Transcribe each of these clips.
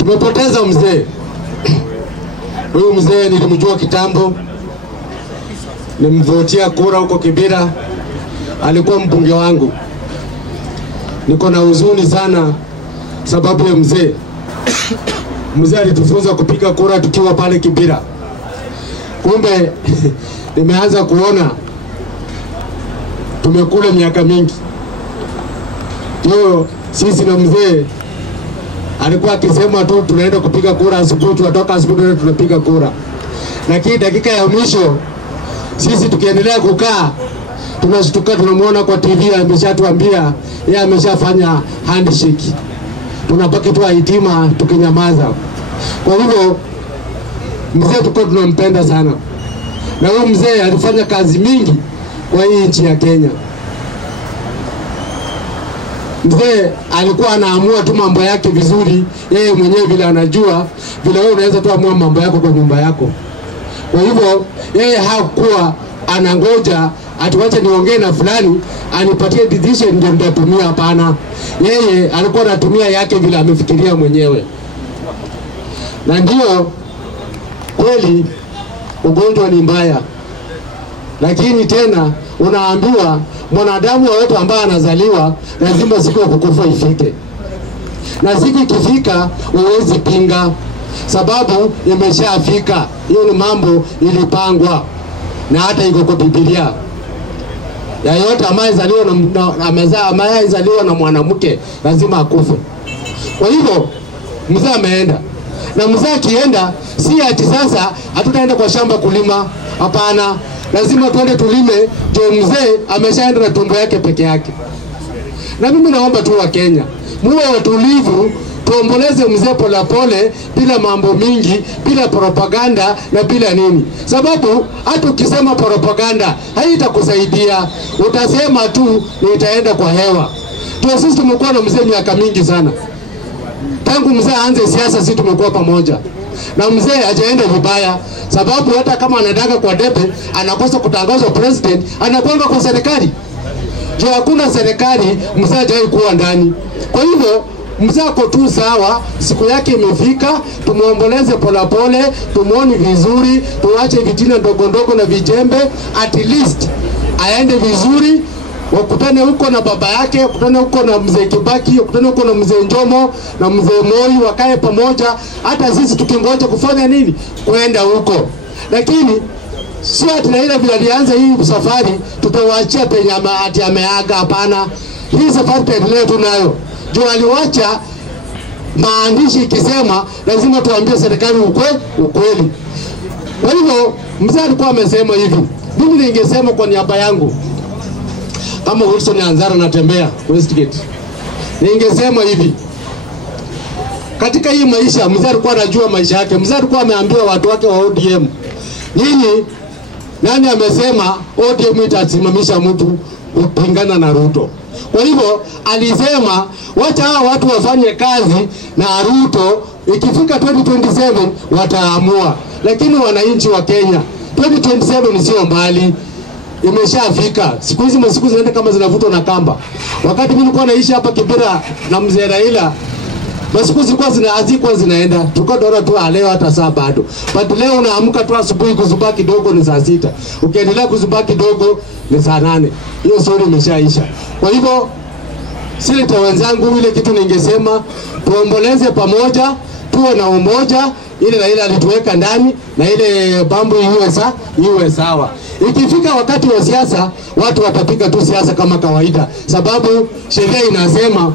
Tumepoteza mzee. Huyu mzee nilimjua kitambo. Nimvotia kura huko Kibera. Alikuwa mbunge wangu. Niko na huzuni sana sababu ya mzee. Mzee alitufunza kupiga kura tukiwa pale Kibera. Kumbe nimeanza kuona tumekula miaka mingi. Yo sisi na mzee alikuwa akisema tu tunaenda kupiga kura asubuhi, tunatoka asubuhi tunapiga kura. Lakini dakika ya mwisho sisi tukiendelea kukaa tunashtuka tunamuona kwa TV ameshatuambia yeye ameshafanya handshake. Tunabaki tu hitima tukinyamaza. Kwa hivyo mzee tulikuwa tunampenda sana. Na huyo mzee alifanya kazi mingi kwa hii nchi ya Kenya. Mzee alikuwa anaamua tu mambo yake vizuri, yeye mwenyewe vile anajua, vile wewe unaweza tu amua mambo yako kwa nyumba yako. Kwa hivyo yeye hakuwa anangoja atuache niongee na fulani anipatie decision ndio nitatumia, hapana. Yeye alikuwa anatumia yake vile amefikiria mwenyewe. Na ndio kweli ugonjwa ni mbaya. Lakini tena unaambiwa mwanadamu yote ambaye anazaliwa lazima siku ya kukufa ifike. Na siku ikifika huwezi pinga sababu imeshafika. Hiyo ni mambo ilipangwa na hata iko kwa Biblia. Ya yote ambaye zaliwa na mwanamke lazima akufe. Kwa hivyo mzee ameenda. Na mzee akienda si ati sasa hatutaenda kwa shamba kulima, hapana. Lazima tuende tulime, ndio mzee ameshaenda na tumbo yake peke yake. Na mimi naomba tu wa Kenya muwe watulivu, tuomboleze mzee pole pole, bila mambo mingi, bila propaganda na bila nini. Sababu hata ukisema propaganda haitakusaidia, utasema tu ni itaenda kwa hewa. Tuwa sisi tumekuwa na mzee miaka mingi sana. Tangu mzee aanze siasa sisi tumekuwa pamoja. Na mzee hajaenda vibaya, sababu hata kama anataka kwa debe anakosa kutangazwa president, anakwenda kwa serikali. Juu hakuna serikali mzee hajawahi kuwa ndani. Kwa hivyo mzee ako tu sawa, siku yake imefika, tumuomboleze pole pole, tumuone vizuri, tuache vitina ndogo ndogo na vijembe, at least aende vizuri. Wakutane huko na baba yake, wakutane huko na mzee Kibaki, wakutane huko na mzee Njomo na mzee Moi, wakae pamoja. Hata sisi tukingoja kufanya nini? Kwenda huko. Lakini sio ati Raila vile alianza hii safari tutawaachia penye ati ameaga, hapana. Hii safari tuendelee tunayo. Juu aliwacha maandishi ikisema lazima tuambie serikali ukweli. Kwa hivyo mzee alikuwa amesema hivi. Mimi ningesema kwa niaba yangu kama Wilson Anzara natembea Westgate, ningesema hivi: katika hii maisha mzee alikuwa anajua maisha yake. Mzee alikuwa ameambiwa watu wake wa ODM, nyinyi nani amesema ODM itasimamisha mtu kupingana na Ruto? Kwa hivyo alisema wacha hawa watu wafanye kazi na Ruto, ikifika 2027 wataamua. Lakini wananchi wa Kenya, 2027 sio mbali, imeshafika. Siku hizi masiku zinaenda kama zinavutwa na kamba. Wakati mimi nilikuwa naishi hapa Kibera na mzee Raila, masiku zilikuwa zinaenda. Tulikuwa tunaona tu leo hata saa bado. But leo unaamka tu asubuhi kuzubaa kidogo ni saa 6. Ukiendelea kuzubaa kidogo ni saa 8. Hiyo story imeshaisha. Kwa hivyo sisi wenzangu, ile kitu ningesema tuomboleze pamoja, tuwe na umoja, ile Raila alituweka ndani na ile bambu iwe sawa. Ikifika wakati wa siasa, watu watapiga tu siasa kama kawaida, sababu sheria inasema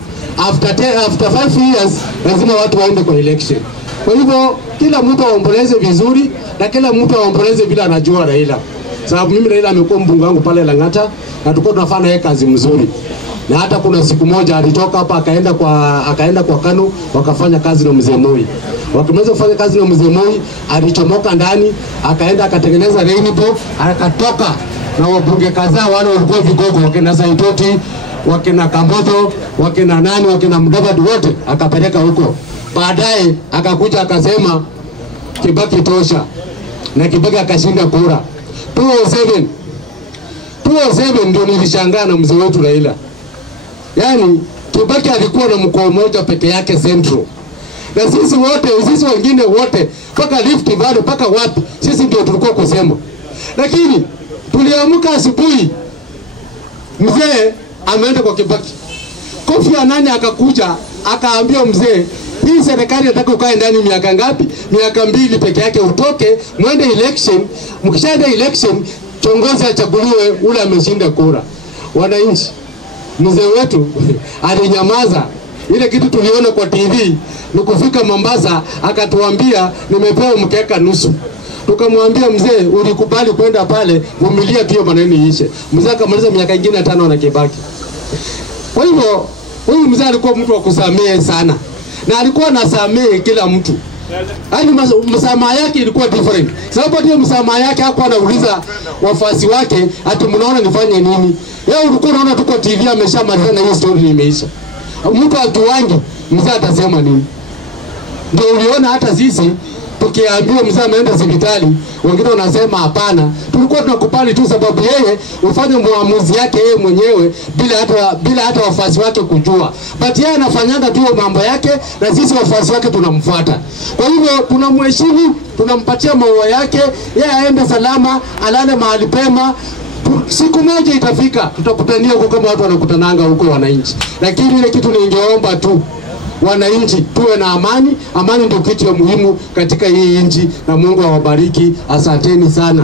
after 5 years lazima watu waende kwa election. Kwa hivyo kila mtu aomboleze vizuri na kila mtu aomboleze bila anajua Raila. Sababu mimi Raila amekuwa mbunge wangu pale Lang'ata na tulikuwa tunafanya yeye kazi mzuri. Na hata kuna siku moja alitoka hapa akaenda kwa Kanu wakafanya kazi na mzee Moi. Wakimaliza kufanya kazi na mzee Moi, alichomoka ndani, akaenda akatengeneza rainbow, akatoka na wabunge kadhaa wale walikuwa vigogo, wakina Saitoti, wakina Kambozo, wakina nani, wakina Mudavadi, wote akapeleka huko. Baadaye akakuja akasema Kibaki tosha, na Kibaki akashinda kura 207 ndio nilishangaa na mzee wetu Raila. Yani Kibaki alikuwa na mkoa mmoja peke yake Central. Na sisi wote, sisi wengine wote, paka Rift Valley, paka wapi, sisi ndio tulikuwa kusema. Lakini tuliamka asubuhi, mzee ameenda kwa Kibaki. Kofi Annan akakuja akaambia mzee, hii serikali inataka ukae ndani miaka ngapi? Miaka 2 peke yake, utoke mwende election. Mkishaenda election, kiongozi achaguliwe ule ameshinda kura. Wananchi, mzee wetu alinyamaza. Ile kitu tuliona kwa TV ni kufika Mombasa akatuambia nimepewa mkeka nusu. Tukamwambia mzee, ulikubali kwenda pale, vumilia tu maneno iishe. Mzee akamaliza miaka ingine 5 na Kibaki. Kwa hivyo huyu mzee alikuwa mtu wa kusamehe sana. Na alikuwa anasamehe kila mtu. Yaani msamaha yake ilikuwa different. Sababu ndio msamaha yake hakuwa anauliza wafasi wake ati mnaona nifanye nini. Yeye ulikuwa unaona tuko TV ameshamaliza na hiyo story imeisha. Mtu atuwangi mzee atasema nini? Ndio uliona hata sisi tukiambiwa mzee ameenda hospitali, wengine wanasema hapana. Tulikuwa tunakubali tu sababu yeye ufanye muamuzi yake yeye mwenyewe bila hata wafasi wake kujua. But yeye anafanyanga tu mambo yake na sisi wafasi wake tunamfuata. Kwa hivyo tunamheshimu, tunampatia maua yake, yeye aende salama, alale mahali pema. Siku moja itafika tutakutania huko kama watu wanakutananga huko wananchi. Lakini ile kitu ningeomba tu wananchi tuwe na amani. Amani ndio kitu ya muhimu katika hii nchi, na Mungu awabariki. Asanteni sana.